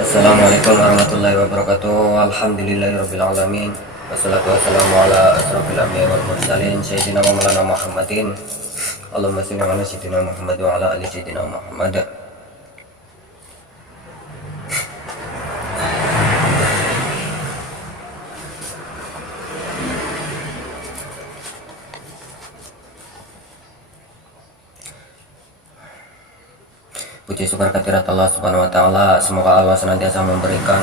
Assalamualaikum warahmatullahi wabarakatuh. Alhamdulillahirabbil alamin. Wassalatu wassalamu ala asrofil anbiya'i wal mursalin sayyidina wa maulana Muhammadin. Allahumma shalli ala sayyidina Muhammad wa ala ali sayyidina Muhammad. Puji syukur kehadirat Allah Subhanahu wa taala. Semoga Allah senantiasa memberikan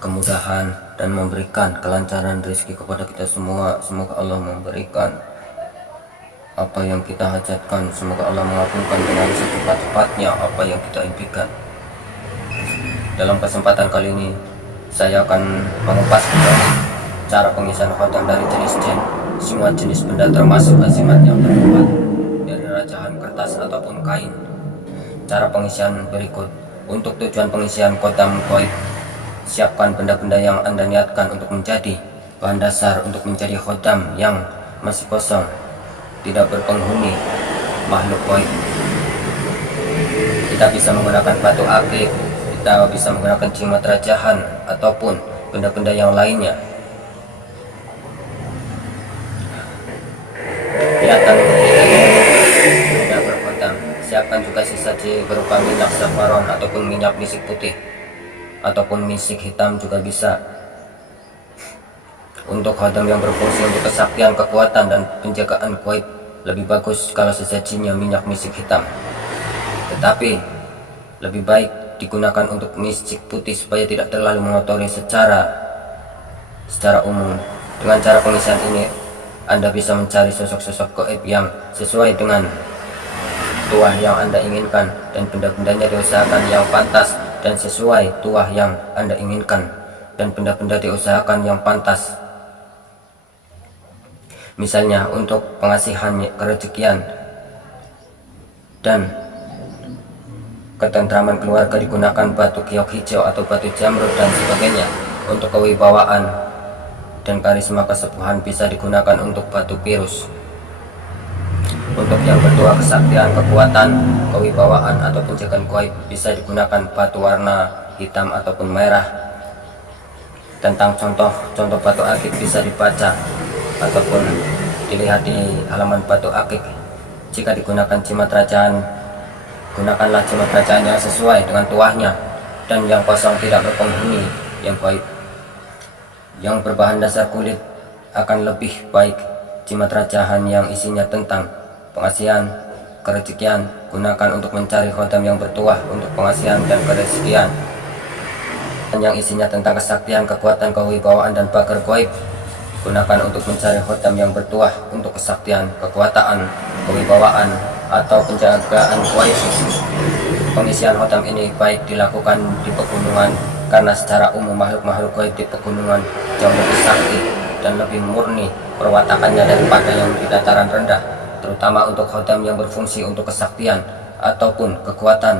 kemudahan dan memberikan kelancaran rezeki kepada kita semua. Semoga Allah memberikan apa yang kita hajatkan. Semoga Allah mengabulkan dengan secepat-cepatnya apa yang kita impikan. Dalam kesempatan kali ini saya akan mengupas kembali cara pengisian khatam dari semua jenis benda termasuk azimat yang terbuat dari racahan kertas ataupun kain. Cara pengisian berikut. Untuk tujuan pengisian khatam gaib, siapkan benda-benda yang Anda niatkan untuk menjadi bahan dasar untuk menjadi khatam yang masih kosong, tidak berpenghuni, makhluk gaib. Kita bisa menggunakan batu akik, kita bisa menggunakan jimat rajahan ataupun benda-benda yang lainnya. Niatan benda berkhatam. Siapkan juga sesaji berupa minyak safaron ataupun minyak misik putih ataupun misik hitam juga bisa. Untuk khatam yang berfungsi untuk kesaktian, kekuatan dan penjagaan gaib, lebih bagus kalau sesajinya minyak misik hitam. Tetapi lebih baik digunakan untuk misik putih supaya tidak terlalu mengotori secara umum. Dengan cara pengisian ini Anda bisa mencari sosok-sosok gaib yang sesuai dengan tuah yang Anda inginkan, dan benda-bendanya diusahakan yang pantas dan sesuai tuah yang Anda inginkan, dan benda-benda diusahakan yang pantas. Misalnya untuk pengasihan kerezekian dan ketentraman keluarga digunakan batu giok hijau atau batu jamrud dan sebagainya. Untuk kewibawaan dan karisma kesepuhan bisa digunakan untuk batu pirus. Untuk yang bertuah kesaktian, kekuatan, kewibawaan atau penjagaan gaib bisa digunakan batu warna hitam ataupun merah. Tentang contoh batu akik bisa dibaca ataupun dilihat di halaman batu akik. Jika digunakan jimat rajahan, gunakanlah jimat rajahan yang sesuai dengan tuahnya dan yang kosong, tidak berpenghuni, yang gaib. Yang berbahan dasar kulit akan lebih baik. Jimat rajahan yang isinya tentang pengasihan, kerezekian, gunakan untuk mencari khatam yang bertuah untuk pengasihan dan kerezekian. Dan yang isinya tentang kesaktian, kekuatan, kewibawaan dan pagar gaib, gunakan untuk mencari khatam yang bertuah untuk kesaktian, kekuatan, kewibawaan atau penjagaan gaib. Pengisian khatam ini baik dilakukan di pegunungan, karena secara umum makhluk-makhluk gaib di pegunungan jauh lebih sakti dan lebih murni perwatakannya daripada yang di dataran rendah, terutama untuk khatam yang berfungsi untuk kesaktian ataupun kekuatan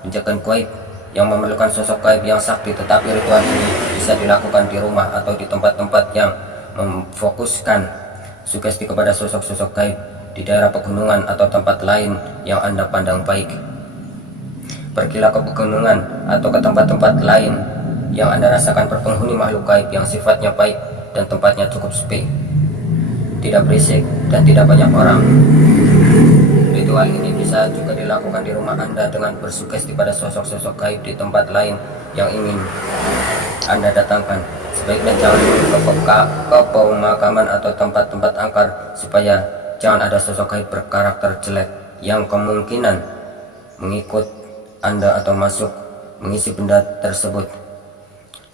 penjagaan gaib yang memerlukan sosok gaib yang sakti. Tetapi ritual ini bisa dilakukan di rumah atau di tempat-tempat yang memfokuskan sugesti kepada sosok-sosok gaib di daerah pegunungan atau tempat lain yang Anda pandang baik. Pergilah ke pegunungan atau ke tempat-tempat lain yang Anda rasakan berpenghuni makhluk gaib yang sifatnya baik dan tempatnya cukup sepi, tidak berisik dan tidak banyak orang. Ritual ini bisa juga dilakukan di rumah Anda dengan bersugesti pada sosok-sosok gaib di tempat lain yang ingin Anda datangkan. Sebaiknya jangan ke pemakaman atau tempat-tempat angker, supaya jangan ada sosok gaib berkarakter jelek yang kemungkinan mengikut Anda atau masuk mengisi benda tersebut.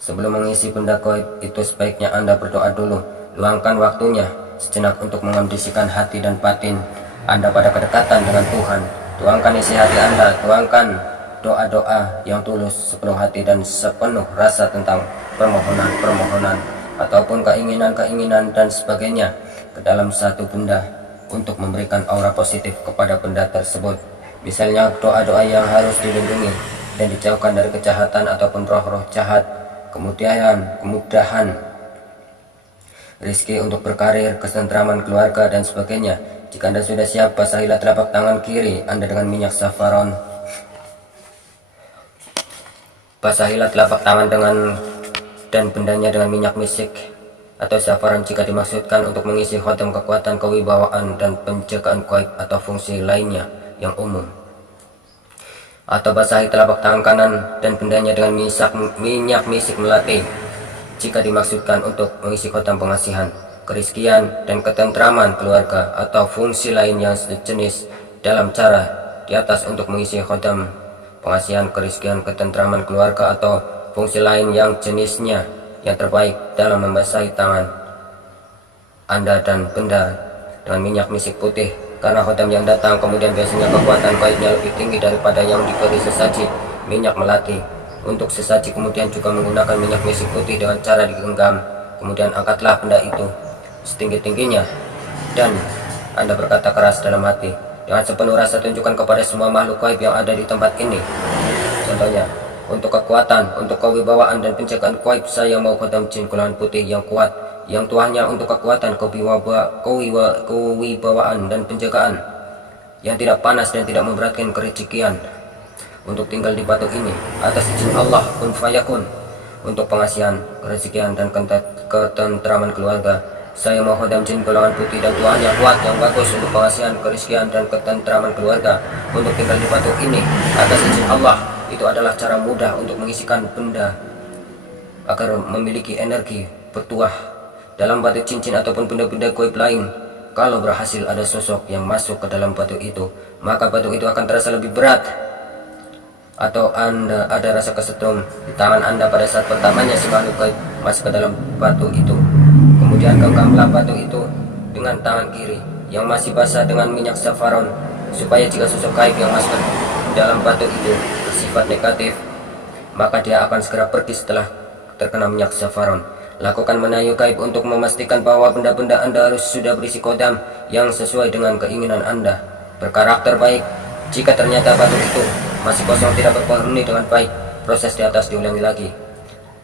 Sebelum mengisi benda gaib itu sebaiknya Anda berdoa dulu. Luangkan waktunya sejenak untuk mengondisikan hati dan batin Anda pada kedekatan dengan Tuhan. Tuangkan isi hati Anda, tuangkan doa-doa yang tulus sepenuh hati dan sepenuh rasa tentang permohonan-permohonan ataupun keinginan-keinginan dan sebagainya ke dalam satu benda untuk memberikan aura positif kepada benda tersebut. Misalnya doa-doa yang harus dilindungi dan dijauhkan dari kejahatan ataupun roh-roh jahat, kemudahan rezeki untuk berkarir, kesentraman keluarga dan sebagainya. Jika Anda sudah siap, basahilah telapak tangan kiri Anda dengan minyak safaron. Basahilah telapak tangan dan bendanya dengan minyak misik atau safaran jika dimaksudkan untuk mengisi khatam kekuatan kewibawaan dan penjagaan gaib atau fungsi lainnya yang umum. Atau basahi telapak tangan kanan dan bendanya dengan minyak misik melati jika dimaksudkan untuk mengisi khatam pengasihan, kerizkian, dan ketentraman keluarga atau fungsi lain yang sejenis dalam cara di atas untuk mengisi khatam pengasihan, kerizkian, ketentraman keluarga atau fungsi lain yang jenisnya yang terbaik dalam membasahi tangan Anda dan benda dengan minyak misik putih, karena khatam yang datang kemudian biasanya kekuatan gaibnya lebih tinggi daripada yang diberi sesaji minyak melati. Untuk sesaji kemudian juga menggunakan minyak misik putih dengan cara digenggam, kemudian angkatlah benda itu setinggi-tingginya dan Anda berkata keras dalam hati, dengan sepenuh rasa tunjukkan kepada semua makhluk gaib yang ada di tempat ini. Contohnya, untuk kekuatan, untuk kewibawaan dan penjagaan gaib, saya mau khatam jin golongan putih yang kuat, yang tuahnya untuk kekuatan, kewibawaan dan penjagaan, yang tidak panas dan tidak memberatkan kerezekian, untuk tinggal di batu ini atas izin Allah kun fayakun, untuk pengasihan, kerezekian dan ketentraman keluarga. Saya mau khatam jin golongan putih dan tuahnya kuat yang bagus untuk pengasihan, kerizkian dan ketentraman keluarga, untuk tinggal di batu ini atas izin Allah. Itu adalah cara mudah untuk mengisikan benda agar memiliki energi bertuah dalam batu cincin ataupun benda-benda gaib lain. Kalau berhasil ada sosok yang masuk ke dalam batu itu, maka batu itu akan terasa lebih berat, atau Anda ada rasa kesetrum di tangan Anda pada saat pertamanya si makhluk gaib masuk ke dalam batu itu. Kemudian genggamlah batu itu dengan tangan kiri yang masih basah dengan minyak safaron, supaya jika sosok gaib yang masuk ke dalam batu itu bersifat negatif, maka dia akan segera pergi setelah terkena minyak safaron. Lakukan menayu gaib untuk memastikan bahwa benda-benda Anda harus sudah berisi kodam yang sesuai dengan keinginan Anda. Berkarakter baik. Jika ternyata batu itu masih kosong, tidak berpenghuni dengan baik, proses di atas diulangi lagi.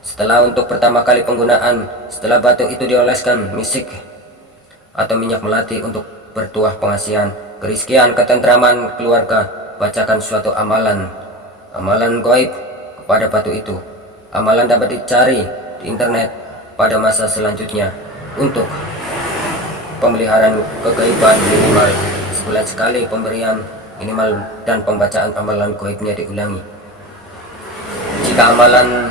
Setelah untuk pertama kali penggunaan, setelah batu itu dioleskan misik atau minyak melati untuk bertuah pengasihan, kerizkian, ketentraman keluarga, bacakan suatu amalan gaib kepada batu itu. Amalan dapat dicari di internet pada masa selanjutnya. Untuk pemeliharaan kegaiban minimal sebulan sekali pemberian minimal dan pembacaan amalan gaibnya diulangi. Jika amalan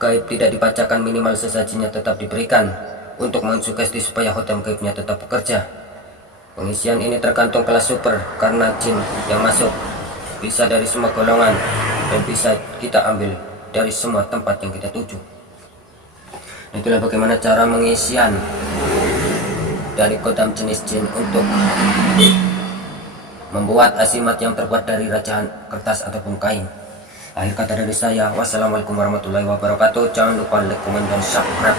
gaib tidak dibacakan, minimal sesajinya tetap diberikan untuk mensugesti supaya khatam gaibnya tetap bekerja. Pengisian ini tergantung kelas super, karena jin yang masuk bisa dari semua golongan dan bisa kita ambil dari semua tempat yang kita tuju. Itulah bagaimana cara pengisian dari khatam jenis jin untuk membuat asimat yang terbuat dari racahan kertas ataupun kain. Akhir kata dari saya, wassalamualaikum warahmatullahi wabarakatuh. Jangan lupa like, komen, dan subscribe.